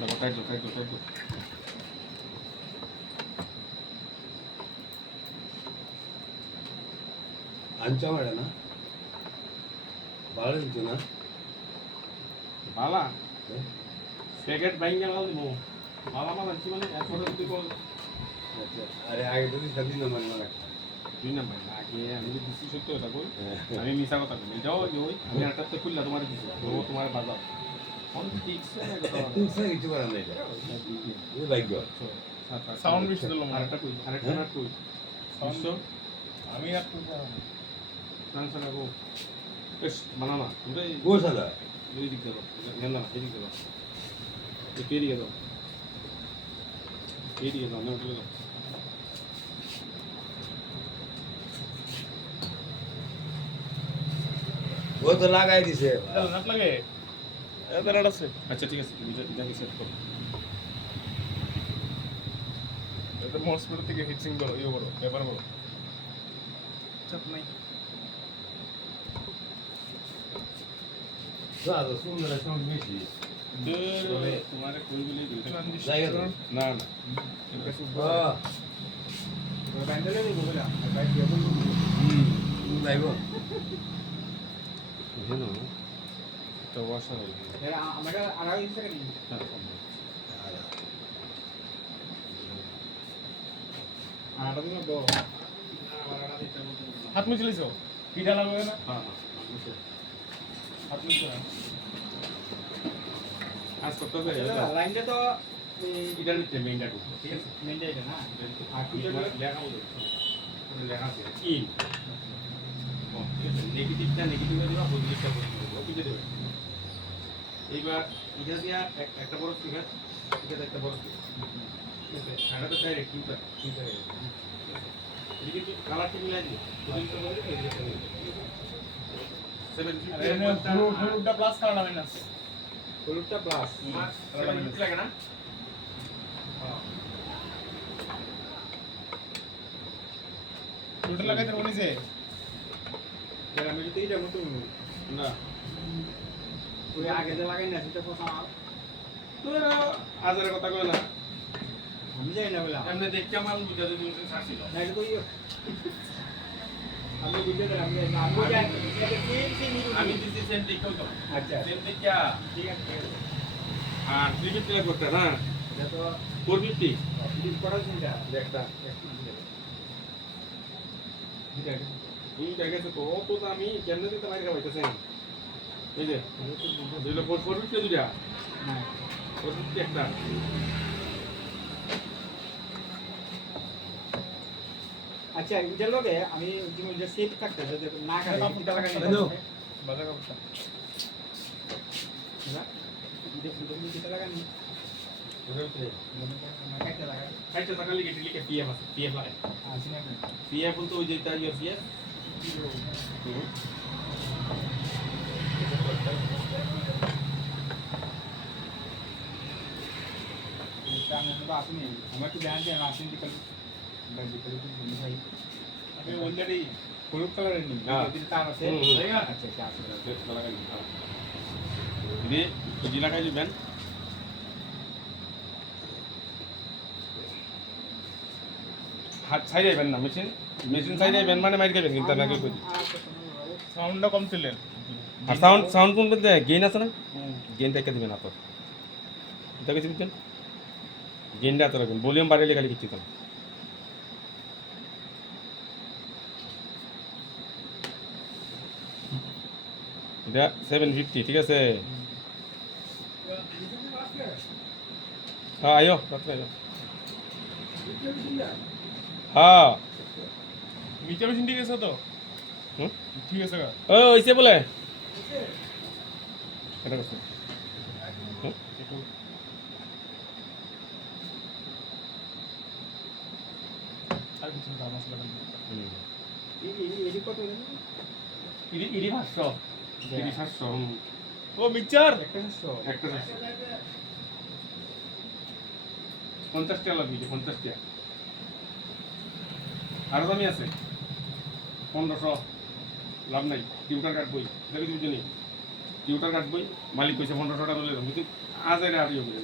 দেখো টাইট দাও, টাইট দাও, টাইট দাও। আনছা মারে না ভালো দিত না বালা প্যাকেট বাইং গেল মো বালা মাল আনছি মানে একশোটা যদি কল আচ্ছা আরে আগে তো দিন না মানে মানে দুই নাম্বার না আগে আমি যে দিচ্ছি সত্য কথা কই আমি মিশা কথা কই যাও ওই আমি আটাতে খুললা তোমার দিছি ও তোমার বাজার কোন ঠিক আছে কথা তুই সে কিছু করার নাই এই ভাগ্য সাউন্ড বেশি দিলাম আরেকটা কই আরেকটা না কই সাউন্ড আমি আর কই ট্রান্সফার করব বেশ মানা না তুমি গো সাদা এই দিক দাও গেন্দা না এই দিক দাও এই পেরিয়ে দাও পেরিয়ে দাও না উঠে দাও ও তো লাগাই দিছে নাট লাগে এবার আছে আচ্ছা ঠিক আছে তুমি জানি সেট করো এটা মসপিটাল থেকে হিটসিং করো ইয়ে করো পেপার করো চাপ নাই দাদা সুন্দর সাউন্ড বেশি তোমার কই বলি দুইটা জায়গা তো না না ব্যান্ডেলে নিব বলা যাইব জানো তো বসা হই এরা আমাকে আড়াই দিছে কেন আড়াই দিন বড় হাত মুছলিছো পিঠা লাগবে না হ্যাঁ হাত মুছছো আজ কত হবে লাইনটা তো এটার ভিতরে মেইনটা ঢুকবো ঠিক আছে মেনটা এটা না আর কি লেখা বলো লেখা আছে ইন নেগেটিভটা নেগেটিভ হয়ে দিবা পজিটিভটা পজিটিভ ওকে দেবে এইবার এটা দিয়া একটা বড় ফিগার এটা একটা বড় ফিগার ঠিক আছে এটা তো ডাইরেক্ট কিউটা এদিকে কি কালারটা মিলাই দিও পজিটিভটা বলে এই যে 750 হলুদটা প্লাস কালার মাইনাস হলুদটা প্লাস 750 লাগে না টোটাল লাগাইতে বলেছে এর আমি যদি এটা মতো না ওই আগে যে লাগাই না সেটা কথা তোর আজারের কথা কই না আমি যাই না বলা এমনি দেখতে মাল বুঝা যদি উনি ছাড়ছিল না এটা তো ইয়ে আমি বুঝে দিলাম আমি জানি এটা আমি দিছি সেম দেখো তো আচ্ছা সেম দেখিয়া ঠিক আছে আর 350 করতে না এটা তো 450 ডিপ করার চিন্তা একটা তুমি দেখেছো তো ও তো আমি কেমনে দিতে বাইরে খাওয়াইতেছে এই যে দুইটা 450 দুইটা হ্যাঁ 450 একটা আচ্ছা এটার লগে আমি যেমন যে সেফ থাকতে যদি না খাই এটা লাগাই বাজার কাপড়টা না এটা লাগাই কাইটা লাগাই খাইতে টাকা লিখে লিখে পিএফ আছে পিএফ লাগে আসি না পিএফ বলতে ওই যেটা ইয়ে পিএফ আমি তো আসিনি আমার একটু ধ্যান দিয়ে আসিনি দিকে আমি অলরেডি হলুদ কালারের নি যদি তার আছে তাই না আচ্ছা আচ্ছা আসলে দিদি সুজি লাগাই দিবেন হাত ছাই যাবেন না মেশিন মেশিন ছাই যাবেন মানে মাইর খাবেন কিন্তু আমি আগে কই সাউন্ডটা কম ছিলেন আর সাউন্ড সাউন্ড কোন বলতে গেইন আছে না গেইনটা কে দিবেন আপর এটা কিছু দিবেন গেইনটা তো রাখবেন ভলিউম বাড়াইলে খালি কিছু না এটা 750 ঠিক আছে হ্যাঁ আয়ো রাত্রে আয়ো হ্যাঁ মিটার মেশিন ঠিক আছে তো হুম ঠিক আছে ও ওইসে বলে এটা করছে আর কিছু দাম আছে লাগান ইডি কত ইডি 500 ইডি 700 ও মিক্সচার একটা 700 50 টাকা লাগবে 50 টাকা আরো দামি আছে 1500 লাভ নাই টিউটার কাট বই দেখি তুমি জানি টিউটার কাট বই মালিক কইছে 1500 টাকা লইলাম কিন্তু আজ এর আর ইয়ে করে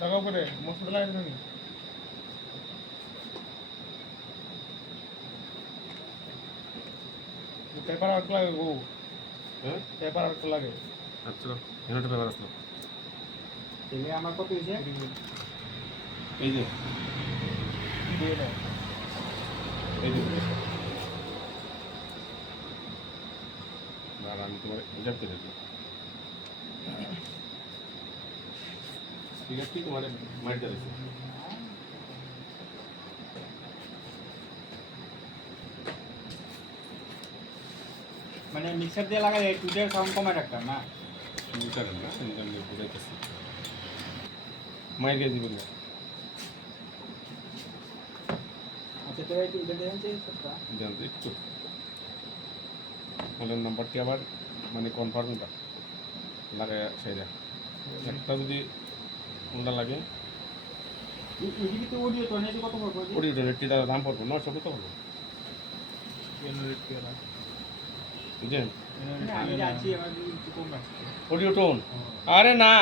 টাকা করে মশলা লাগাই দেবেন পেপার আর্ট লাগে ও হ্যাঁ পেপার আর্ট লাগে আচ্ছা এখানে পেপার আসলো তাহলে আমার কত হয়েছে এই যে দিয়ে দেয় এই যে দাঁড়া আমি তোমার হিসাব করে দিই ঠিক আছে তোমার মাইট দিয়েছে মানে মিক্সার দিয়ে লাগালে টুটের সাউন্ড কমায় রাখতাম না বুঝালেন না আমি বুঝাইতেছি মাইট দিয়ে দিবেন না আচ্ছা তো এটা দেখেন যে সবটা জানতে একটু ফোনের নাম্বারটি আবার মানে কনফার্মটা লাগে সেটা একটা যদি কোনটা লাগে ওইদিকে তো অডিও তো নেই কত পড়বে ওটি রেটটি দাম পড়বে 900 কত পড়বে জেনারেট করা বুঝলেন না আমি জানছি আমার একটু কম রাখছি অডিও টোন আরে না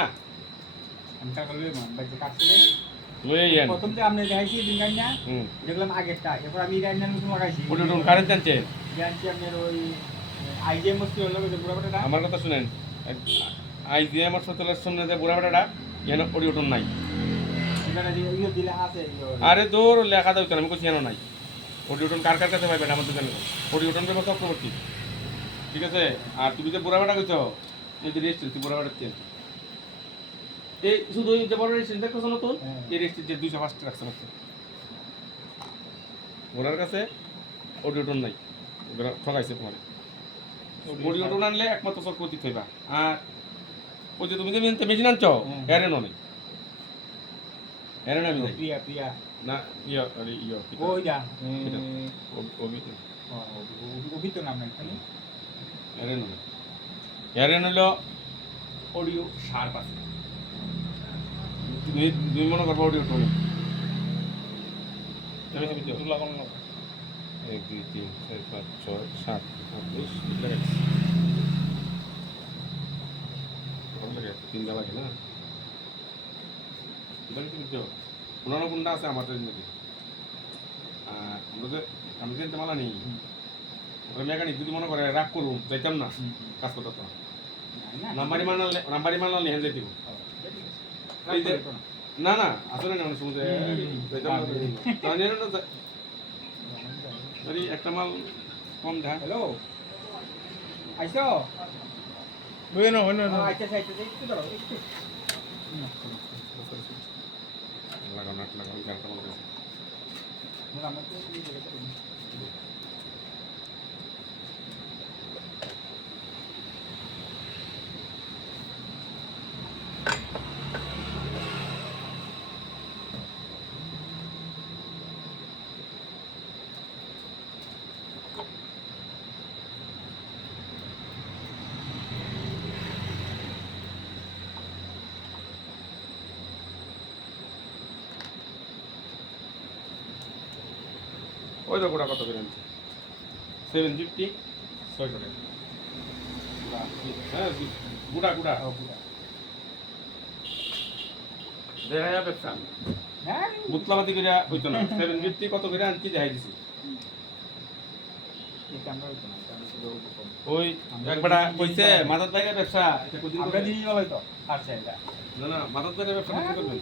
আমি টাকা লই মান বাজে কাটলে লয়ে যান প্রথম যে আপনি দেখাইছি দিন না হুম দেখলাম আগেরটা এরপর আমি রান্নার মতো লাগাইছি অডিও টোন কারেন্ট জানছে জানছি আপনার ওই আইজিএম মস্তি হলো যে পুরো কথাটা আমার কথা শুনেন আই দিয়ে আমার সতলার সামনে যে বুড়া বেটাটা এখানে অডিও টোন নাই এখানে যে ইয়ে দিলে আছে আরে দূর লেখা দাও কেন আমি কইছি এনো নাই অডিও টোন কার কার কাছে পাইবেন আমার দোকানে অডিও টোন দেবো চক্রবর্তী ঠিক আছে আর তুমি যে বুড়া বেটা কইছো এই যে রেস্ট তুই বুড়া বেটা চেন এই শুধু ওই যে বড় রেস্ট দেখছো নতুন এই রেস্ট যে 205 টাকা রাখছে রাখছে ওনার কাছে অডিও টোন নাই ওরা ঠকাইছে তোমার অডিও টোন আনলে একমাত্র চক্রবর্তী থইবা আর ওই যে তুমি যে মেশিন আনছো এরেনো নেই এরেনো আমি নাই প্রিয়া প্রিয়া না ইয়া আরে ইয়া ওইটা অভিত অভিত নাম না এখানে এরেনো নেই এরেনো হলো অডিও শার্প আছে তুমি মনে করবো অডিও টোন তুমি তুমি দুটো লাগানো না 1 2 3 4 5 6 7 তিনটা লাগে না পুরানো কোনটা আছে আমাদের নাকি আমি কিনতে মালা নেই ওরা মেকানিক যদি মনে করে রাগ করুন যাইতাম না কাজ করতে নাম্বারি মানালে হেন যাইতে না না আসলে না সমুদ্রে যাইতাম না একটা মাল কম দেখা হ্যালো আইছো বুঝে না হয় না আচ্ছা আচ্ছা একটু দাঁড়াও একটু লাগানো লাগানো একটা মাল গেছে আমরা তো এই জায়গাটা ওই তো গোটা কত করে আনছি 750 6 টাকা হ্যাঁ গুড়া গুড়া দেখা যাবে ব্যবসা হ্যাঁ বুতলাবাতি করে হইতো না 750 কত করে আনছি দেখাই দিছি এটা আমরা হইতো না আমরা শুধু ওই একবারটা কইছে মাথার বাইরে ব্যবসা এটা কদিন আমরা দিই বলো তো আচ্ছা এটা না না মাথার বাইরে ব্যবসা করতে করবেন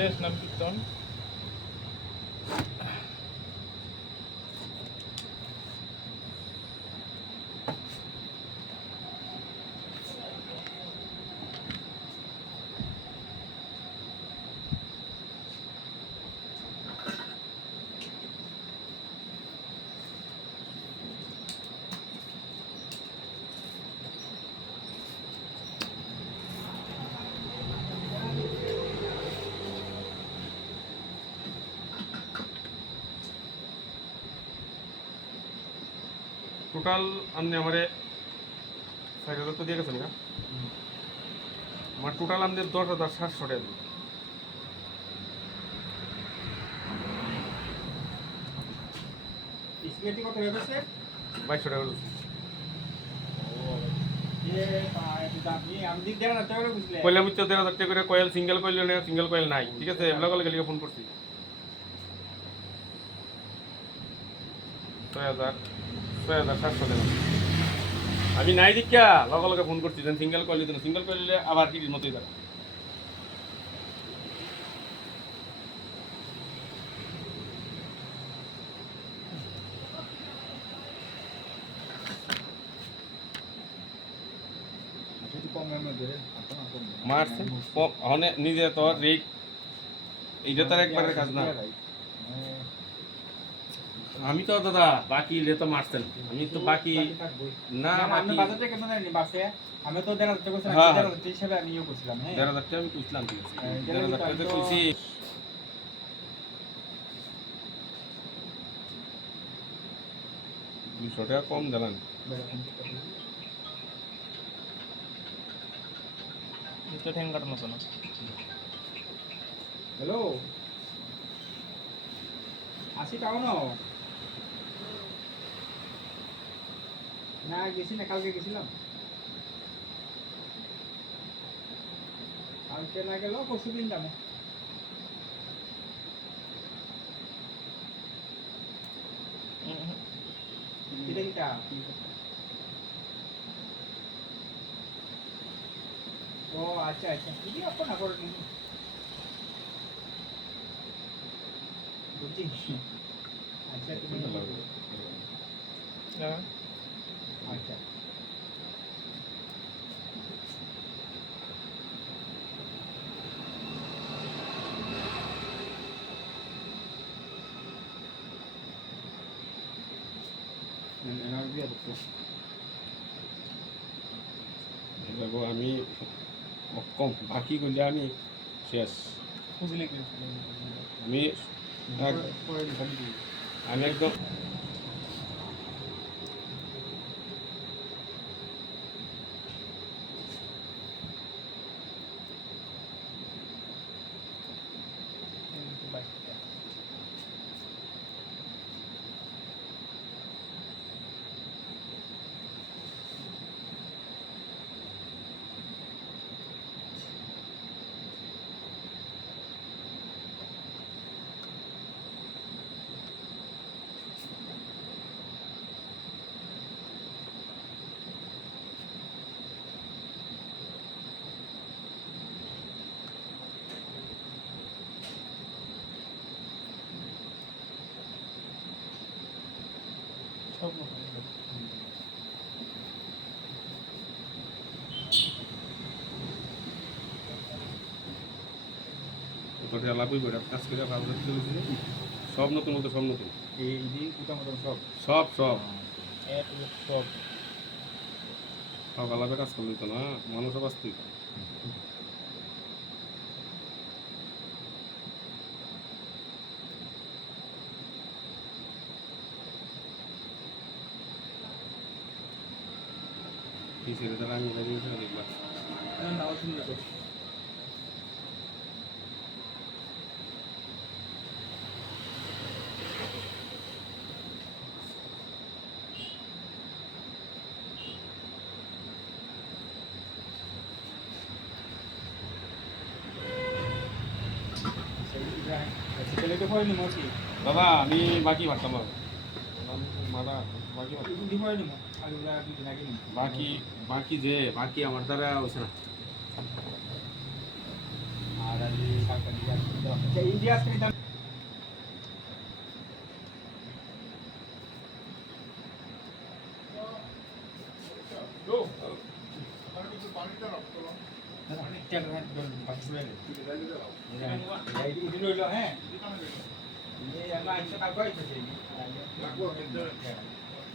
শেষ নাম কীর্তন টোটাল আপনি আমারে ৬০০০ তো দিয়ে গেছেন না আমার টোটাল আমাদের ১০,৭০০ টাকা দিন। স্কুটি কত হয়ে গেছে ২২০০ টাকা দিচ্ছি। আমি দিক দেওয়া টাকা করে বুঝলে কয়লা মিত্র ১,৫০০ টাকা করে কয়েল সিঙ্গেল কয়েল নেই, সিঙ্গেল কয়েল নাই, ঠিক আছে? এগুলো গেলে ফোন করছি ৬,৭০০ টাকা আমি নাই দীক্ষা লগে ফোন করছি যেন সিঙ্গেল কয়েল দিতে না, সিঙ্গেল কয়েল নিলে আবার কিটির মতোই দাঁড়া। মারছে হনে নিজে তো রেট এইটা তার একবারের কাজ না। আমি তো দাদা বাকি ইলে তো মারছেন, আমি তো বাকি না আমি বাকি বাজারটা কেমন জানি বাসে আমি তো ১,৫০০ করছিলাম, হ্যাঁ। ১,৫০০ হিসাবে আমি ইয়ে করছিলাম। হ্যাঁ ১,৫০০ টাকা আমি বুঝলাম, ঠিক আছে? হ্যাঁ, ১,৫০০ টাকা তো কইছি। দুশো টাকা কম জানান। তো ঠ্যাং কাটানো তো না হ্যালো ৮০ টাকা না গেছি না, কালকে গেছিলাম, কালকে না গেলেও পরশু দিন যাবো। এটা কি টা? ও আচ্ছা আচ্ছা, যদি আপন না করে নিন বুঝছি। আচ্ছা তুমি হ্যাঁ আচ্ছা দেখো আমি কম বাকি করলে আমি শেষ। বুঝলি কি আমি পরে লিখে দিই। আমি একদম সব ওটা লাভই করে কাজ করে ভাবতে চলেছিল সব নতুন বলতে সব নতুন এই যে মোটামুটি সব সব সব সব সব আলাদা কাজ করলে তো না মানুষও বাঁচতেই তো। কি ছেলেটা আমি দেখবা না অসুবিধা তো ছেলেকে পরে নিমো কি দাদা আমি বাকি ভাবতাম না মারা বাকি দুদিন পরে নিমো আর ওরা দুদিন আগে নিমো বাকি বাকি যে বাকি আমার দ্বারা হয়েছে না। আর আজ কালকে আচ্ছা ইন্ডিয়া আজকে দাম হ্যাঁ